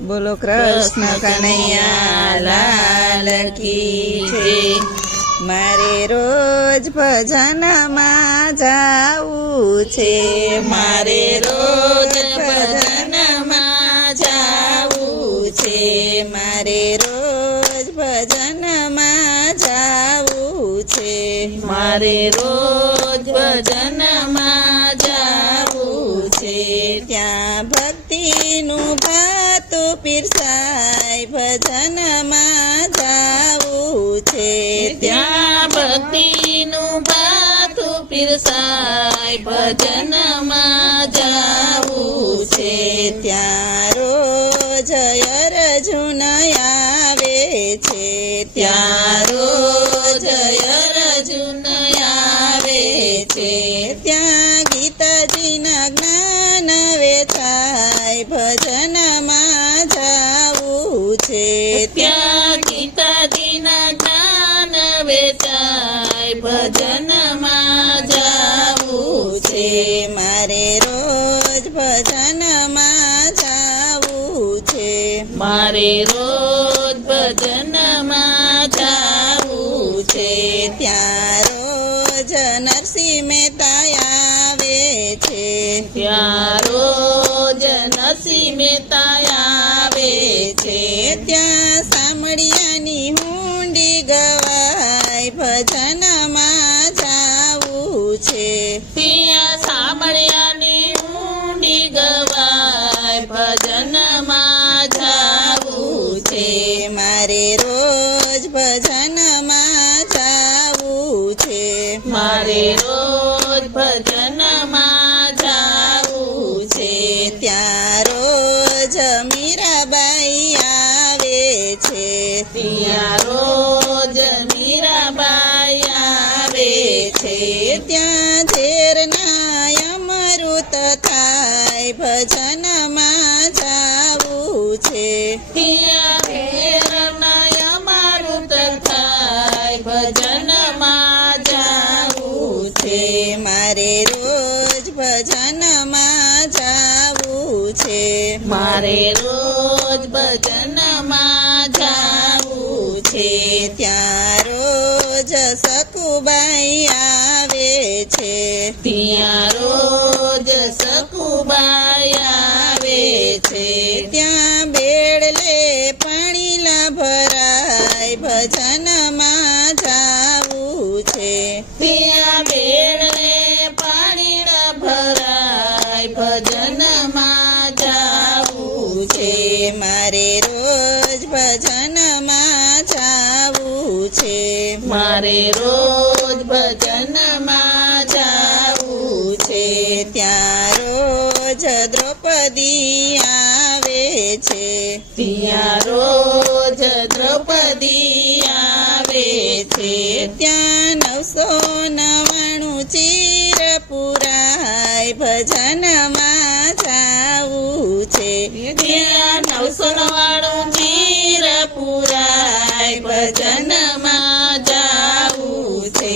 બોલો કૃષ્ણ કનૈયા લાલ કી જય। મારે રોજ ભજનમાં જાવું છે, મારે રોજ ભજનમાં જાવું છે, મારે રોજ ભજનમાં જાવું છે, મારે રોજ ભજનમાં જાવું છે। ત્યાં ભક્તિનું ભાતું પીરસાય ભજનમાં જાવું છે, ત્યાં ભક્તિનું ભાતું પીરસાય ભજનમાં જાવું છે। ત્યાં રોજ અરજુન આવે છે, ત્યાં રોજ અર્જુન આવે છે, ત્યાં ગીતાજીના જ્ઞાન વેચાય ભજનમાં જાવું છે, ત્યાં ગીતાજીના જ્ઞાન વેચાય ભજનમાં જાવું છે। મારે રોજ ભજનમાં જાવું છે, મારે રોજ ભજનમાં જાવું છે। ત્યાં રોજ નરસિંહ મહેતા આવે છે, ત્યાં રોજ નરસિંહ મહેતા આવે છે, ત્યાં સામળિયાની હુંડી ગવાય ભજનમાં જાવું છે, ત્યાં સાંભળ્યાની ઊંડી ગવાય ભજનમાં જાવું છે। મારે રોજ ભજનમાં જાવું છે, મારે રોજ ભજનમાં જાવું છે। ત્યાં રોજ મીરાબાઈ આવે છે, ત્યાં રોજ મીરાબાઈ આવે છે, ત્યાં ઝેરના અમૃત થાય ભજનમાં જાવું છે, ત્યાં ભેરના અમૃત થાય ભજનમાં જાવું છે। મારે રોજ ભજનમાં જાવું છે, મારે રોજ ભજનમાં જાવું છે। ત્યાં રોજ સકુબાઈ આવે છે, ત્યાં રોજ સકુબાઈ આવે છે, ત્યાં બેડલે પાણીલા ભરાય ભજનમાં જાવું છે, ત્યાં બેડલે પાણી ન ભરાય ભજનમાં જાવું છે। મારે રોજ ભજનમાં જાવું છે, મારે રોજ ભજનમાં જાવું છે। ત્યાં રોજ દ્રૌપદી આવે છે, ત્યાં રોજ દ્રૌપદી આવે છે, ત્યાં 999 ચીર પુરાય ભજનમાં જાવું છે, ત્યાં 999 ચીર પુરાય ભજનમાં જાવું છે।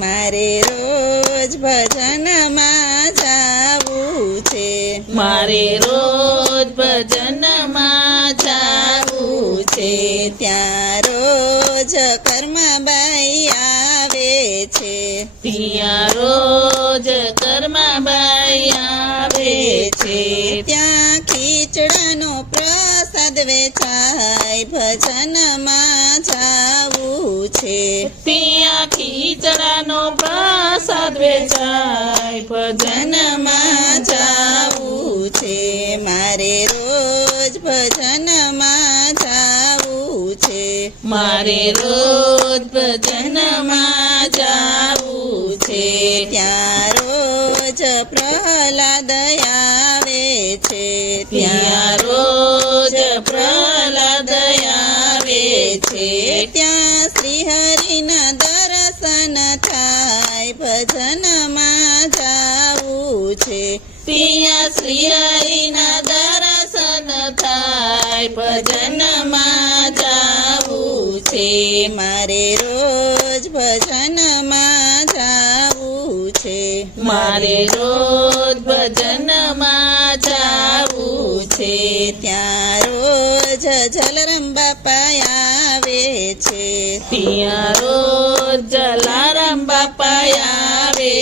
મારે રોજ ભજનમાં જાવું છે, મારે રોજ ભજનમાં જાવું છે, ત્યાં રોજ કર્મબાઈ આવે છે, ત્યાં રોજ કર્મબાઈ આવે છે, ત્યાં ખીચડાનો પ્રસાદ વેચાય ભજનમાં જાવું છે, ત્યાં ખીચડાનો પ્રસાદ વેચાય ભજનમાં જાવું છે। મારે રોજ ભજનમાં જાવું છે, મારે રોજ ભજનમાં જાવું છે, ત્યાં રોજ પ્રહલાદ આવે છે, ત્યાં રોજ પ્રહલાદ આવે છે, ત્યાં શ્રી હરિના દર્શન થાય ભજનમાં જાવું છે, ત્યાં શ્રી હરિના દર્શન થાય ભજનમાં જાવું છે। મારે રોજ ભજનમાં જાવું છે, મારે રોજ ભજનમાં જાવું છે, ત્યાં રોજ જલારામ બાપા આવે છે ત્યાં રોજ જલારામ બાપા આવે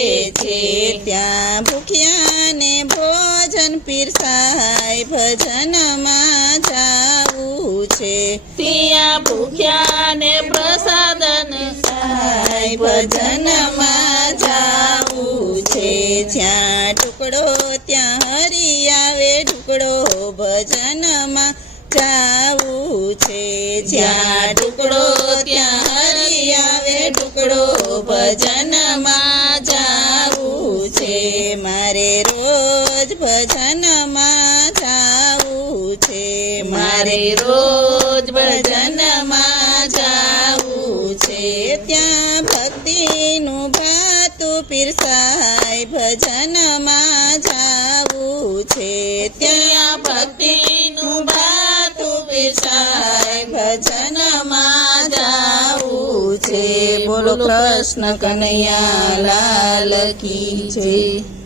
છે ત્યાં ભૂખ્યાને ભોજન પીરસાય ભજનમાં જાવું છે ત્યાં ભૂખ્યા ને પ્રસાદન સાય ભજનમાં જાવું છે જ્યાં ટુકડો ત્યાં હરી આવે ટુકડો ભજનમાં જાવું છે જ્યાં ટુકડો ત્યાં હરી આવે ટુકડો ભજનમાં જાવું છે મારે રોજ ભજનમાં જાવું છે મારે રોજ ભજનમાં જાવું છે ત્યાં ભક્તિનું ભાતું પીરસાય ભજનમાં જાવું છે ત્યાં ભક્તિનું ભાતું પીરસાય ભજનમાં જાવું છે બોલો કૃષ્ણ કનૈયા લાલ કી જય